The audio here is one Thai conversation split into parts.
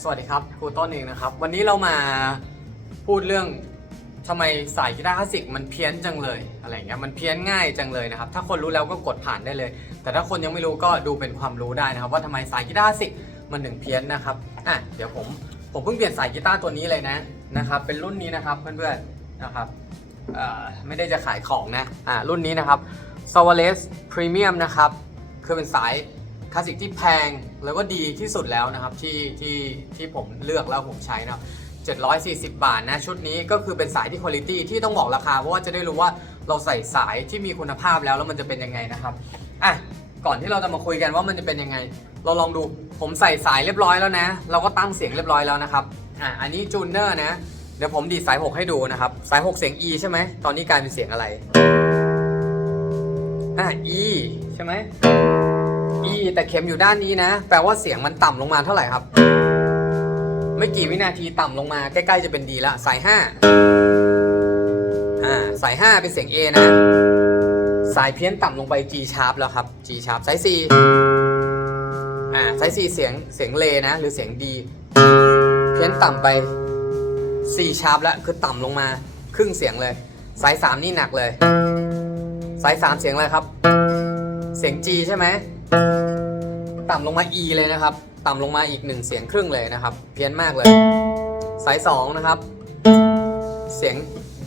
สวัสดีครับครูต้นเองนะครับ วันนี้เรามาพูดเรื่องทำไมสายกีตาร์คลาสสิกมันเพี้ยนจังเลยอะไรเงี้ยมันเพี้ยนง่ายจังเลยนะครับ ถ้าคนรู้แล้วก็กดผ่านได้เลย แต่ถ้าคนยังไม่รู้ก็ดูเป็นความรู้ได้นะครับ ว่าทำไมสายกีตาร์คลาสสิกมันถึงเพี้ยนนะครับอะเดี๋ยวผมผมเพิ่งเปลี่ยนสายกีตาร์ตัวนี้เลยนะนะครับ เป็นรุ่นนี้นะครับเพื่อนๆนะครับไม่ได้จะขายของนะอะรุ่นนี้นะครับ s a v a l e s Premium นะครับคือเป็นสาย คลาสสิกที่แพงแล้วก็ดีที่สุดแล้วนะครับที่ที่ที่ผมเลือกแล้วผมใช้นะครับ740 บาทนะชุดนี้ก็คือเป็นสายที่คุณภาพที่ต้องบอกราคาเพราะว่าจะได้รู้ว่าเราใส่สายที่มีคุณภาพแล้วแล้วมันจะเป็นยังไงนะครับอะก่อนที่เราจะมาคุยกันว่ามันจะเป็นยังไง เราลองดูผมใส่สายเรียบร้อยแล้วนะ เราก็ตั้งเสียงเรียบร้อยแล้วนะครับอะอันนี้จูเนอร์นะเดี๋ยวผมดีดสาย 6 ให้ดูนะครับสาย 6 เสียง E ใช่ไหมตอนนี้กลายเป็นเสียงอะไรอะ E ใช่ไหม แต่เข็มอยู่ด้านนี้นะ แปลว่าเสียงมันต่ำลงมาเท่าไหร่ครับ ไม่กี่วินาทีต่ำลงมาใกล้ๆจะเป็น D ละสาย5อ่าสาย5เป็นเสียง A นะ สายเพี้ยนต่ำลงไป G sharp แล้วครับ G sharp สาย C อ่าสาย C เสียงเสียงเลนะ หรือเสียง D เพี้ยนต่ำไป C sharp แล้วคือต่ำลงมาครึ่งเสียงเลย สาย 3 นี่หนักเลย สาย 3 เสียงอะไรครับ เสียง G ใช่ไหม ต่ำลงมา E เลยนะครับ ต่ำลงมาอีกหนึ่งเสียงครึ่งเลยนะครับ เพี้ยนมากเลย สาย 2 นะครับ เสียง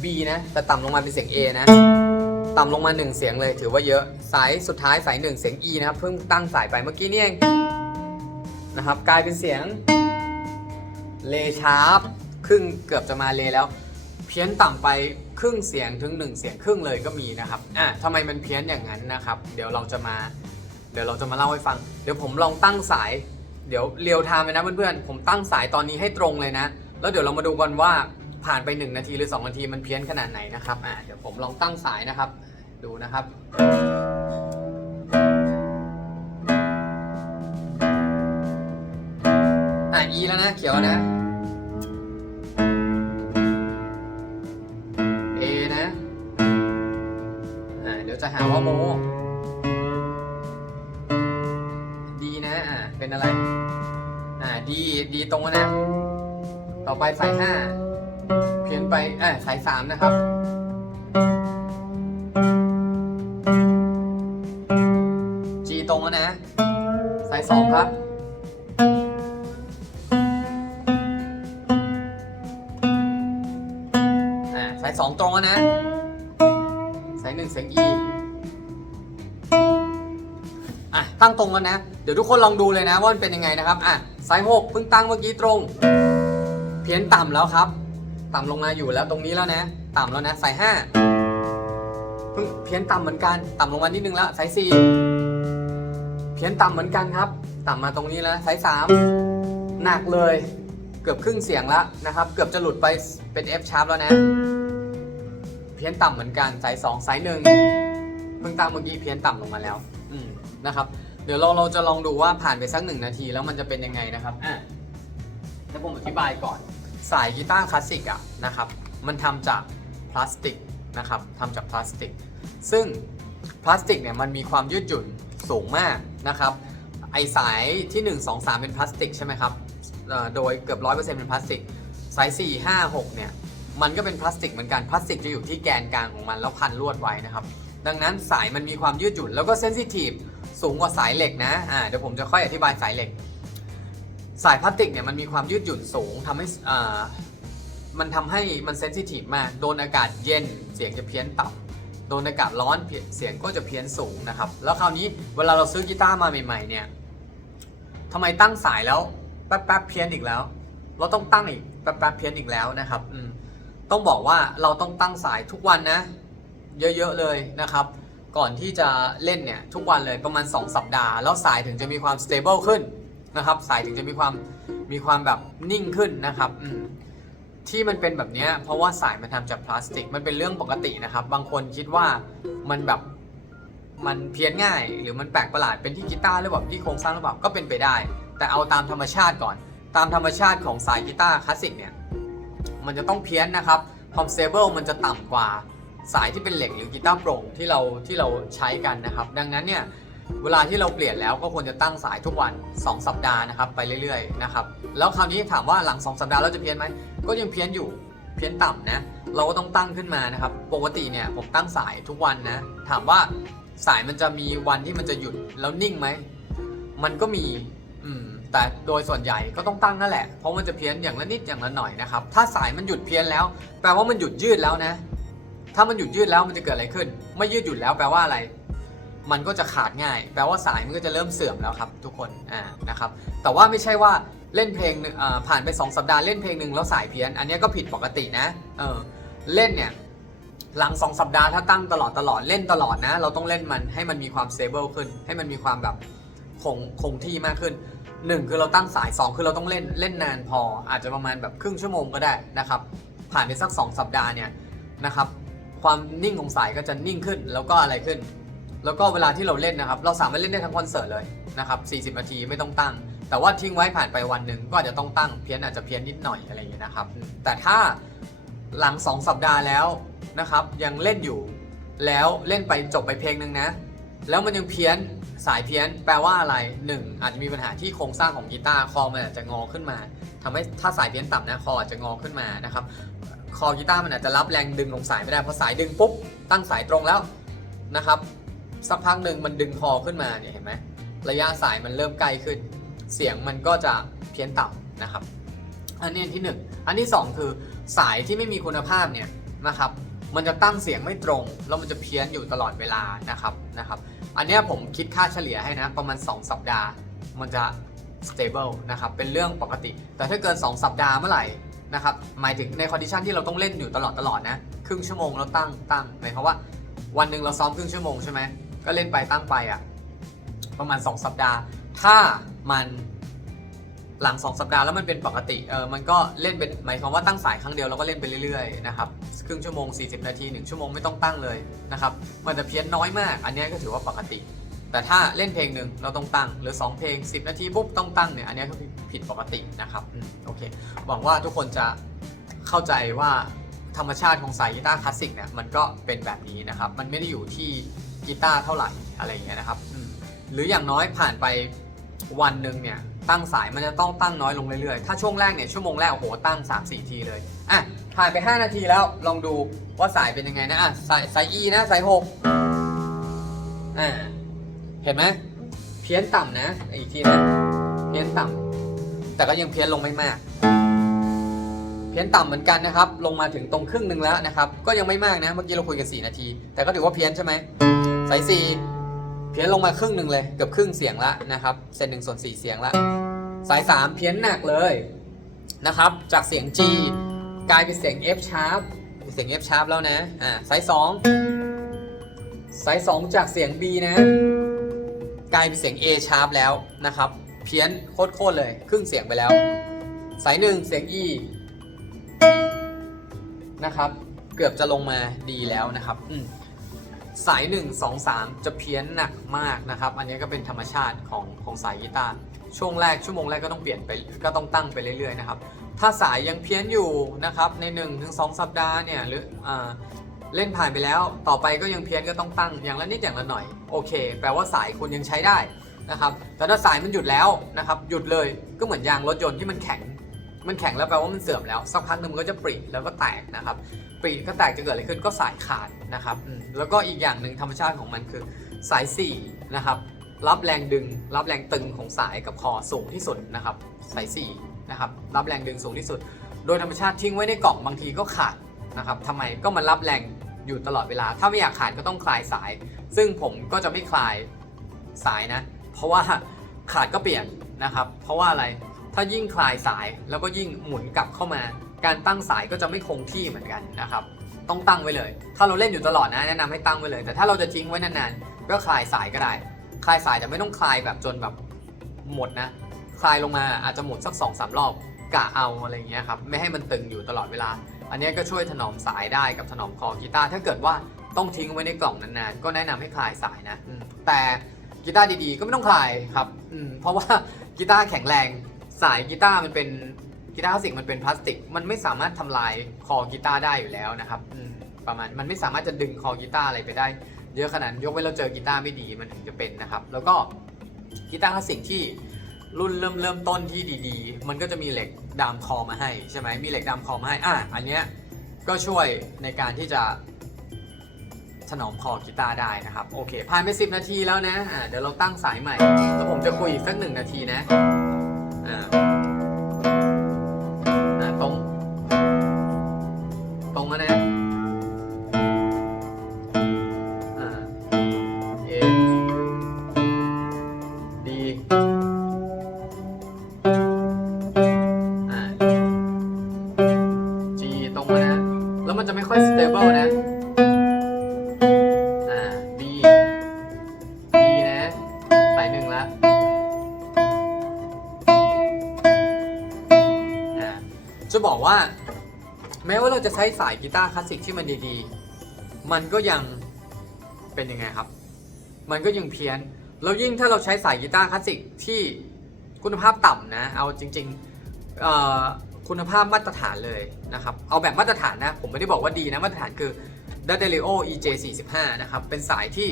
B นะ แต่ต่ำลงมาเป็นเสียง A นะ ต่ำลงมา 1 เสียงเลย ถือว่าเยอะ สายสุดท้ายสาย 1 เสียง E นะครับ เพิ่งตั้งสายไปเมื่อกี้นี่เองนะครับ กลายเป็นเสียงเลชาร์ปครึ่งเกือบจะมาเลแล้ว เพี้ยนต่ำไปครึ่งเสียงถึง 1 เสียงครึ่งเลยก็มีนะครับ อะทำไมมันเพี้ยนอย่างนั้นนะครับ เดี๋ยวเราจะมา เดี๋ยวเราจะมาเล่าให้ฟัง เดี๋ยวผมลองตั้งสาย เดี๋ยวเรียวไทม์เลยนะเพื่อนๆ ผมตั้งสายตอนนี้ให้ตรงเลยนะ แล้วเดี๋ยวเรามาดูกันว่าผ่านไป 1 นาทีหรือ 2 นาทีมันเพี้ยนขนาดไหนนะครับอะเดี๋ยวผมลองตั้งสายนะครับ ดูนะครับ อะ E แล้วนะ เขียวนะ A นะ อ่าเดี๋ยวจะหาว่าโม เป็นอะไร อ่าดีดีตรงแล้วนะ ต่อไปสายห้าเพี้ยนไปอ่าสายสามนะครับ G ตรงแล้วนะ สายสองครับ อ่าสายสองตรงแล้วนะ สายหนึ่งเสียง E อะตั้งตรงแล้วนะ เดี๋ยวทุกคนลองดูเลยนะว่ามันเป็นยังไงนะครับอะสาย6เพิ่งตั้งเมื่อกี้ตรง เพี้ยนต่ำแล้วครับ ต่ำลงมาอยู่แล้วตรงนี้แล้วนะ ต่ำแล้วนะสาย5เพิ่งเพี้ยนต่ำเหมือนกัน ต่ำลงมานิดนึงแล้วสาย4เพี้ยนต่ำเหมือนกันครับ ต่ำมาตรงนี้แล้วสาย3หนักเลยเกือบครึ่งเสียงแล้วนะครับ เกือบจะหลุดไปเป็น F sharp แล้วนะ เพี้ยนต่ำเหมือนกันสาย2สาย1เพิ่งตั้งเมื่อกี้เพี้ยนต่ำลงมาแล้ว นะครับ เดี๋ยวเราเราจะลองดูว่าผ่านไปสักหนึ่งนาทีแล้วมันจะเป็นยังไงนะครับอะเดี๋ยวผมอธิบายก่อน สายกีตาร์คลาสสิกอะนะครับ มันทำจากพลาสติกนะครับทำจากพลาสติก ซึ่งพลาสติกเนี่ยมันมีความยืดหยุ่นสูงมากนะครับ ไอสายที่ 1 2 3 เป็นพลาสติกใช่ไหมครับเอ่อโดยเกือบ 100%เป็นพลาสติก สาย 4 5 6 เนี่ย มันก็เป็นพลาสติกเหมือนกัน พลาสติกจะอยู่ที่แกนกลางของมันแล้วพันลวดไว้นะครับ ดังนั้นสายมันมีความยืดหยุ่นแล้วก็เซนซิทีฟ สูงกว่าสายเหล็กนะอ่าเดี๋ยวผมจะค่อยอธิบายสายเหล็ก สายพลาสติกเนี่ยมันมีความยืดหยุ่นสูงทำให้อ่ามันทำให้มันเซนซิทีฟมากโดนอากาศเย็นเสียงจะเพี้ยนต่ำโดนอากาศร้อนเสียงก็จะเพี้ยนสูงนะครับ แล้วคราวนี้เวลาเราซื้อกีตาร์มาใหม่ๆเนี่ยทำไมตั้งสายแล้วแป๊บๆเพี้ยนอีกแล้ว เราต้องตั้งอีกแป๊บๆเพี้ยนอีกแล้วนะครับต้องบอกว่าเราต้องตั้งสายทุกวันนะ เยอะๆเลยนะครับ ก่อนที่จะเล่นเนี่ยทุกวันเลยประมาณ 2 สัปดาห์ แล้วสายถึงจะมีความ stable ขึ้นนะครับสายถึงจะมีความมีความแบบนิ่งขึ้นนะครับที่มันเป็นแบบเนี้ยเพราะว่าสายมันทำจากพลาสติกมันเป็นเรื่องปกตินะครับ บางคนคิดว่ามันแบบมันเพี้ยนง่าย หรือมันแปลกประหลาดเป็นที่กีตาร์หรือเปล่าที่โครงสร้างหรือเปล่าก็เป็นไปได้ แต่เอาตามธรรมชาติก่อน ตามธรรมชาติของสายกีตาร์คลาสสิกเนี่ยมันจะต้องเพี้ยนนะครับความ stable มันจะต่ำกว่า สายที่เป็นเหล็กหรือกีตาร์โปร่งที่เราที่เราใช้กันนะครับ ดังนั้นเนี่ยเวลาที่เราเปลี่ยนแล้วก็ควรจะตั้งสายทุกวัน 2 สัปดาห์นะครับไปเรื่อยๆนะครับแล้วคราวนี้ถามว่าหลัง 2 สัปดาห์เราจะเพี้ยนไหมก็ยังเพี้ยนอยู่เพี้ยนต่ำนะเราก็ต้องตั้งขึ้นมานะครับปกติเนี่ยผมตั้งสายทุกวันนะถามว่าสายมันจะมีวันที่มันจะหยุดแล้วนิ่งไหมมันก็มีอืมแต่โดยส่วนใหญ่ก็ต้องตั้งนั่นแหละเพราะมันจะเพี้ยนอย่างละนิดอย่างละหน่อยนะครับถ้าสายมันหยุดเพี้ยนแล้ว แปลว่ามันหยุดยืดแล้วนะ ถ้ามันหยุดยืดแล้วมันจะเกิดอะไรขึ้น ไม่ยืดหยุดแล้วแปลว่าอะไร มันก็จะขาดง่าย แปลว่าสายมันก็จะเริ่มเสื่อมแล้วครับ ทุกคนอ่านะครับ แต่ว่าไม่ใช่ว่าเล่นเพลงอ่าผ่านไป 2 สัปดาห์เล่นเพลงหนึ่งแล้วสายเพี้ยน อันนี้ก็ผิดปกตินะเออเล่นเนี่ยหลัง 2 สัปดาห์ถ้าตั้งตลอดตลอดเล่นตลอดนะ เราต้องเล่นมันให้มันมีความ stable ขึ้น ให้มันมีความแบบคงคงที่มากขึ้น 1 คือเราตั้งสาย 2 คือเราต้องเล่นเล่นนานพอ อาจจะประมาณแบบครึ่งชั่วโมงก็ได้นะครับ ผ่านไปสัก 2 สัปดาห์เนี่ยนะครับ ความนิ่งของสายก็จะนิ่งขึ้นแล้วก็อะไรขึ้น แล้วก็เวลาที่เราเล่นนะครับ เราสามารถเล่นได้ทั้งคอนเสิร์ตเลยนะครับ 40 นาทีไม่ต้องตั้ง แต่ว่าทิ้งไว้ผ่านไปวันหนึ่งก็อาจจะต้องตั้งเพี้ยนอาจจะเพี้ยนนิดหน่อยอะไรอย่างเงี้ยนะครับ แต่ถ้าหลัง 2 สัปดาห์แล้วนะครับ ยังเล่นอยู่ แล้วเล่นไปจบไปเพลงหนึ่งนะ แล้วมันยังเพี้ยนสายเพี้ยนแปลว่าอะไร 1 อาจจะมีปัญหาที่โครงสร้างของกีตาร์คอมันอาจจะงอขึ้นมาทำให้ถ้าสายเพี้ยนต่ำนะคออาจจะงอขึ้นมานะครับ คอกีตาร์มันอาจจะรับแรงดึงของสายไม่ได้พอสายดึงปุ๊บตั้งสายตรงแล้วนะครับ สักพักหนึ่งมันดึงคอขึ้นมาเนี่ยเห็นไหมระยะสายมันเริ่มใกล้ขึ้น เสียงมันก็จะเพี้ยนต่ำนะครับ อันนี้ที่หนึ่งอันที่สองคือสายที่ไม่มีคุณภาพเนี่ยนะครับ มันจะตั้งเสียงไม่ตรง แล้วมันจะเพี้ยนอยู่ตลอดเวลานะครับนะครับ อันนี้ผมคิดค่าเฉลี่ยให้นะประมาณ 2 สัปดาห์ มันจะ stable นะครับเป็นเรื่องปกติ แต่ถ้าเกิน 2 สัปดาห์เมื่อไหร่ นะครับ หมายถึงในคอนดิชันที่เราต้องเล่นอยู่ตลอดตลอดนะ ครึ่งชั่วโมงเราตั้งตั้งหมายความว่า วันหนึ่งเราซ้อมครึ่งชั่วโมงใช่ไหมก็เล่นไปตั้งไปอะประมาณ 2 สัปดาห์ ถ้ามันหลัง 2 สัปดาห์แล้วมันเป็นปกติเออมันก็เล่นเป็นหมายความว่าตั้งสายครั้งเดียวแล้วก็เล่นไปเรื่อยๆนะครับครึ่งชั่วโมง 40 นาที 1 ชั่วโมงไม่ต้องตั้งเลยนะครับมันจะเพี้ยนน้อยมาก อันนี้ก็ถือว่าปกติ แต่ถ้าเล่นเพลงหนึ่งเราต้องตั้ง หรือ 2 เพลง 10 นาทีปุ๊บต้องตั้งเนี่ยอันเนี้ยก็ผิดปกตินะครับอืมโอเคหวังว่าทุกคนจะเข้าใจว่าธรรมชาติของสายกีตาร์คลาสสิกเนี่ยมันก็เป็นแบบนี้นะครับ มันไม่ได้อยู่ที่กีตาร์เท่าไหร่อะไรอย่างเงี้ยนะครับอืมหรืออย่างน้อยผ่านไปวันหนึ่งเนี่ยตั้งสายมันจะต้องตั้งน้อยลงเรื่อยๆ ถ้าช่วงแรกเนี่ยชั่วโมงแรกโอ้โหตั้ง 3-4 ทีเลยอะผ่านไป 5 นาทีแล้วลองดูว่าสายเป็นยังไงนะอะสายสาย E นะสาย6อ่า เห็นไหมเพี้ยนต่ำนะอีกทีนะเพี้ยนต่ำแต่ก็ยังเพี้ยนลงไม่มาก เพี้ยนต่ำเหมือนกันนะครับ ลงมาถึงตรงครึ่งหนึ่งแล้วนะครับ ก็ยังไม่มากนะเมื่อกี้เราคุยกัน4นาที แต่ก็ถือว่าเพี้ยนใช่ไหมสาย4เพี้ยนลงมาครึ่งหนึ่งเลยเกือบครึ่งเสียงละนะครับเซนหนึ่งส่วน4เสียงละสาย3เพี้ยนหนักเลยนะครับ จากเสียง G กลายเป็นเสียง F sharp เสียง F sharp แล้วนะอ่าสาย2สาย2จากเสียง B นะ กลายเป็นเสียง A sharp แล้วนะครับ เพี้ยนโคตรๆเลย ครึ่งเสียงไปแล้ว สาย1เสียง E นะครับ เกือบจะลงมาดีแล้วนะครับสาย 1 2 3 จะเพี้ยนหนักมากนะครับ อันนี้ก็เป็นธรรมชาติของของสายกีตาร์ช่วงแรกชั่วโมงแรกก็ต้องเปลี่ยนไปก็ต้องตั้งไปเรื่อยๆนะครับ ถ้าสายยังเพี้ยนอยู่นะครับใน1นถึงสสัปดาห์เนี่ยหรืออา เล่นผ่านไปแล้ว ต่อไปก็ยังเพี้ยนก็ต้องตั้งอย่างละนิดอย่างละหน่อย โอเค แปลว่าสายคุณยังใช้ได้นะครับ แต่ถ้าสายมันหยุดแล้วนะครับ หยุดเลยก็เหมือนยางรถยนต์ที่มันแข็ง มันแข็งแล้วแปลว่ามันเสื่อมแล้ว สักพักหนึ่งมันก็จะปริแล้วก็แตกนะครับ ปริก็แตกจะเกิดอะไรขึ้นก็สายขาดนะครับ แล้วก็อีกอย่างหนึ่งธรรมชาติของมันคือสาย4นะครับ รับแรงดึง รับแรงตึงของสายกับคอสูงที่สุดนะครับ สาย4นะครับ รับแรงดึงสูงที่สุด โดยธรรมชาติทิ้งไว้ในกล่องบางทีก็ขาดนะครับทำไมก็มันรับแรง อยู่ตลอดเวลา ถ้าไม่อยากขาดก็ต้องคลายสาย ซึ่งผมก็จะไม่คลายสายนะ เพราะว่าขาดก็เปลี่ยนนะครับ เพราะว่าอะไรถ้ายิ่งคลายสายแล้วก็ยิ่งหมุนกลับเข้ามา การตั้งสายก็จะไม่คงที่เหมือนกันนะครับ ต้องตั้งไว้เลย ถ้าเราเล่นอยู่ตลอดนะแนะนำให้ตั้งไว้เลย แต่ถ้าเราจะทิ้งไว้นานๆก็คลายสายก็ได้ คลายสายแต่ไม่ต้องคลายแบบจนแบบหมดนะ คลายลงมาอาจจะหมุนสัก2อสรอบกะเอาอะไรอย่างเงี้ยครับไม่ให้มันตึงอยู่ตลอดเวลา อันนี้ก็ช่วยถนอมสายได้กับถนอมคอกีตาร์ถ้าเกิดว่าต้องทิ้งไว้ในกล่องนานๆ ก็แนะนำให้คลายสายนะแต่กีตาร์ดีๆ ก็ไม่ต้องคลายครับเพราะว่ากีตาร์แข็งแรงสายกีตาร์มันเป็นกีตาร์คลาสสิกมันเป็นพลาสติก มันไม่สามารถทำลายคอกีตาร์ได้อยู่แล้วนะครับประมาณมันไม่สามารถจะดึงคอกีตาร์อะไรไปได้เยอะขนาดยกเว้นเราเจอกีตาร์ไม่ดีมันถึงจะเป็นนะครับ แล้วก็กีตาร์คลาสสิกที่ รุ่นเริ่มเริ่มต้นที่ดีๆ มันก็จะมีเหล็กดามคอมาให้ใช่ไหมมีเหล็กดามคอมาให้อะอันเนี้ยก็ช่วยในการที่จะถนอมคอกีตาร์ได้นะครับโอเคผ่านไป 10 นาทีแล้วนะอะเดี๋ยวเราตั้งสายใหม่แล้วผมจะคุยอีกสักหนึ่งนาทีนะอ่า แล้วมันจะไม่ค่อย stable นะ อ่า B D นะสายหนึ่งละอ่าจะบอกว่า แม้ว่าเราจะใช้สายกีตาร์คลาสสิกที่มันดีๆ มันก็ยังเป็นยังไงครับ มันก็ยังเพี้ยน แล้วยิ่งถ้าเราใช้สายกีตาร์คลาสสิกที่คุณภาพต่ำนะ เอาจริงๆ คุณภาพมาตรฐานเลยนะครับ เอาแบบมาตรฐานนะ ผมไม่ได้บอกว่าดีนะ มาตรฐานคือ d a d e l i o EJ45 นะครับ เป็นสายที่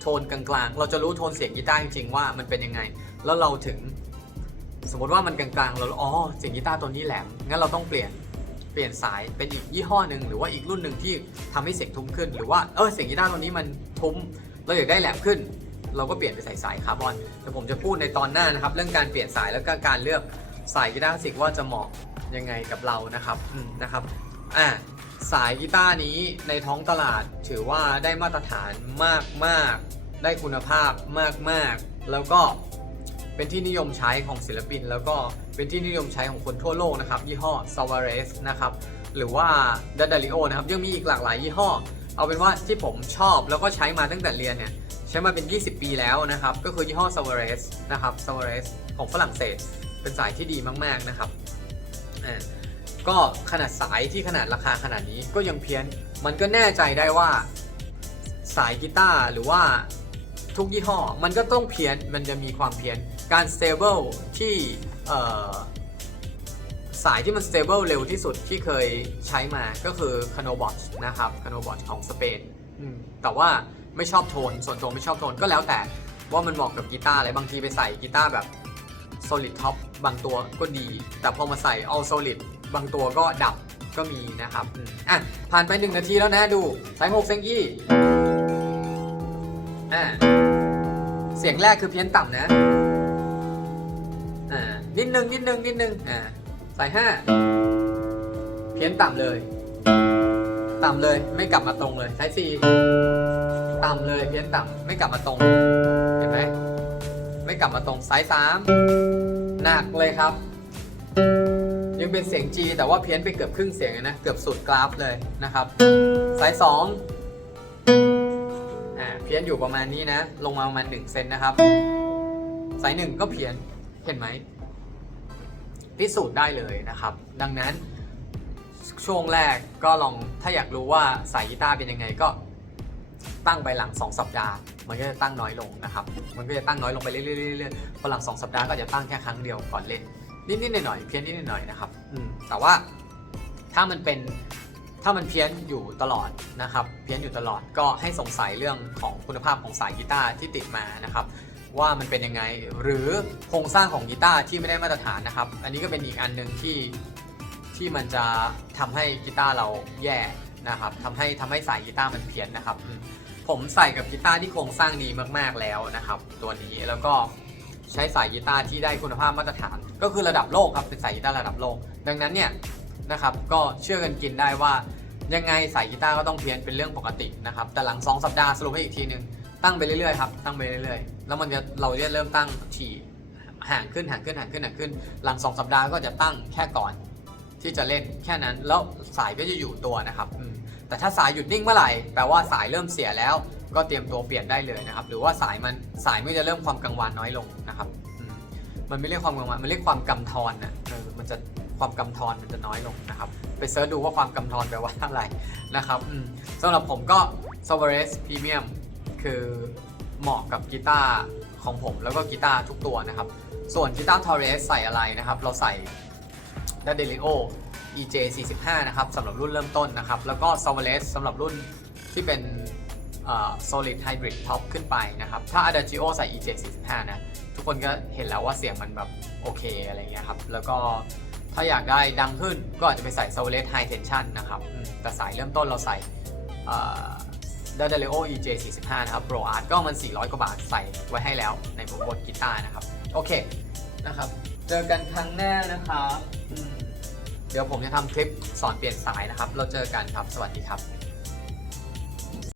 โทนกลางๆ เราจะรู้โทนเสียงกีตาร์จริงๆ ว่ามันเป็นยังไง แล้วเราถึง สมมติว่ามันกลางๆ เราอ๋อเสียงกีตาร์ตัวนี้แหลม งั้นเราต้องเปลี่ยน เปลี่ยนสายเป็นอีกยี่ห้อหนึ่งหรือว่าอีกรุ่นหนึ่งที่ทำให้เสียงทุ้มขึ้น หรือว่า เออเสียงกีตาร์ตัวนี้มันทุ้ม เราอยากได้แหลมขึ้น เราก็เปลี่ยนไปใส่สายคาร์บอนเดี๋ยวผมจะพูดในตอนหน้านะครับ เรื่องการเปลี่ยนสายแล้วก็การเลือก สายกีตาร์คลาสสิกว่าจะเหมาะยังไงกับเรานะครับอืมนะครับอ่าสายกีตาร์นี้ในท้องตลาดถือว่าได้มาตรฐานมากๆ ได้คุณภาพมากๆ แล้วก็เป็นที่นิยมใช้ของศิลปิน แล้วก็เป็นที่นิยมใช้ของคนทั่วโลกนะครับ ยี่ห้อ s a v a r e s นะครับ หรือว่า d a d a l i o นะครับ ยังมีอีกหลากหลายยี่ห้อ เอาเป็นว่าที่ผมชอบแล้วก็ใช้มาตั้งแต่เรียนเนี่ย ใช้มาเป็น 20 ปีแล้วนะครับ ก็คือยี่ห้อ s a v a r e s นะครับ s a v a r e s ของฝรั่งเศส เป็นสายที่ดีมากๆนะครับก็ขนาดสายที่ขนาดราคาขนาดนี้ก็ยังเพี้ยน มันก็แน่ใจได้ว่าสายกีตาร์หรือว่าทุกยี่ห้อ มันก็ต้องเพี้ยน มันจะมีความเพี้ยน การ stable ที่สายที่มัน stable เร็วที่สุดที่เคยใช้มาก็คือ c a n o b o t นะครับ c a n o b o t ของสเปนแต่ว่าไม่ชอบโทน ส่วนตัวไม่ชอบโทนก็แล้วแต่ว่ามันเหมาะกับกีตาร์อะไร บางทีไปใส่กีตาร์แบบ solid top บางตัวก็ดี แต่พอมาใส่ all solid บางตัวก็ดับก็มีนะครับอะผ่านไป 1 นาทีแล้วนะดูสาย6เซงกี้อ่าเสียงแรกคือเพี้ยนต่ำนะอ่านิดนึงนิดนึงนิดนึงอ่าสายห้าเพี้ยนต่ำเลย ต่ำเลยไม่กลับมาตรงเลยสายสี่ต่ำเลยเพี้ยนต่ำไม่กลับมาตรง เห็นไหม กลับมาตรงสายสามหนักเลยครับ ยังเป็นเสียง G แต่ว่าเพี้ยนไปเกือบครึ่งเสียงนะ เกือบสุดกราฟเลยนะครับ สายสองอ่าเพี้ยนอยู่ประมาณนี้นะ ลงมาประมาณ1เซนนะครับ สายหนึ่งก็เพี้ยนเห็นไหมพิสูจน์ได้เลยนะครับ ดังนั้นช่วงแรกก็ลองถ้าอยากรู้ว่าสายกีตาร์เป็นยังไงก็ ตั้งไปหลัง 2 สัปดาห์ มันก็จะตั้งน้อยลงนะครับ มันก็จะตั้งน้อยลงไปเรื่อยๆๆพอหลัง 2 สัปดาห์ก็จะตั้งแค่ครั้งเดียวก่อนเล่นนิดๆหน่อยๆเพี้ยนนิดๆหน่อยๆนะครับอืมแต่ว่าถ้ามันเป็นถ้ามันเพี้ยนอยู่ตลอดนะครับ เพี้ยนอยู่ตลอดก็ให้สงสัยเรื่องของคุณภาพของสายกีตาร์ที่ติดมานะครับ ว่ามันเป็นยังไงหรือโครงสร้างของกีตาร์ที่ไม่ได้มาตรฐานนะครับ อันนี้ก็เป็นอีกอันหนึ่งที่ที่มันจะทำให้กีตาร์เราแย่ นะครับทำให้ทำให้สายกีตาร์มันเพี้ยนนะครับ ผมใส่กับกีตาร์ที่โครงสร้างดีมากๆแล้วนะครับ ตัวนี้แล้วก็ใช้สายกีตาร์ที่ได้คุณภาพมาตรฐาน ก็คือระดับโลกครับเป็นสายกีตาร์ระดับโลก ดังนั้นเนี่ยนะครับก็เชื่อกันกินได้ว่ายังไงสายกีตาร์ก็ต้องเพี้ยนเป็นเรื่องปกตินะครับแต่หลัง 2 สัปดาห์สรุปให้อีกทีหนึ่งตั้งไปเรื่อยๆครับตั้งไปเรื่อยๆ แล้วมันจะเราจะเริ่มตั้งถี่ห่างขึ้นห่างขึ้นห่างขึ้นห่างขึ้น หลัง 2 สัปดาห์ก็จะตั้งแค่ก่อนที่จะเล่นแค่นั้นแล้วสายก็จะอยู่ตัวนะครับอืม แต่ถ้าสายหยุดนิ่งเมื่อไหร่แปลว่าสายเริ่มเสียแล้ว ก็เตรียมตัวเปลี่ยนได้เลยนะครับ หรือว่าสายมันสายมันจะเริ่มความกังวานน้อยลงนะครับมันไม่เรียกความกังวานมันเรียกความกำทอนนะเออมันจะความกำทอนมันจะน้อยลงนะครับ ไปเสิร์ชดูว่าความกำทอนแปลว่าอะไรนะครับสำหรับผมก็ s o v a r e s Premium คือเหมาะกับกีตาร์ของผมแล้วก็กีตาร์ทุกตัวนะครับ ส่วนกีตาร์ Torres ใส่อะไรนะครับ เราใส่ d a d e l i o EJ 45นะครับสำหรับรุ่นเริ่มต้นนะครับ แล้วก็ s a v a r e s สำหรับรุ่นที่เป็น solid hybrid top ขึ้นไปนะครับ ถ้า Adagio ใส่ EJ 45นะ ทุกคนก็เห็นแล้วว่าเสียงมันแบบโอเคอะไรเงี้ยครับ แล้วก็ถ้าอยากได้ดังขึ้นก็อาจจะไปใส่ solid high tension นะครับ แต่สายเริ่มต้นเราใส่ d a d a l e o EJ 45นะครับ Pro Art ก็มัน 400 กว่าบาทใส่ไว้ให้แล้วในบนกีตาร์นะครับ โอเคนะครับ เจอกันครั้งหน้านะครับอืม เดี๋ยวผมจะทำคลิปสอนเปลี่ยนสายนะครับ เราเจอกันครับ สวัสดีครับ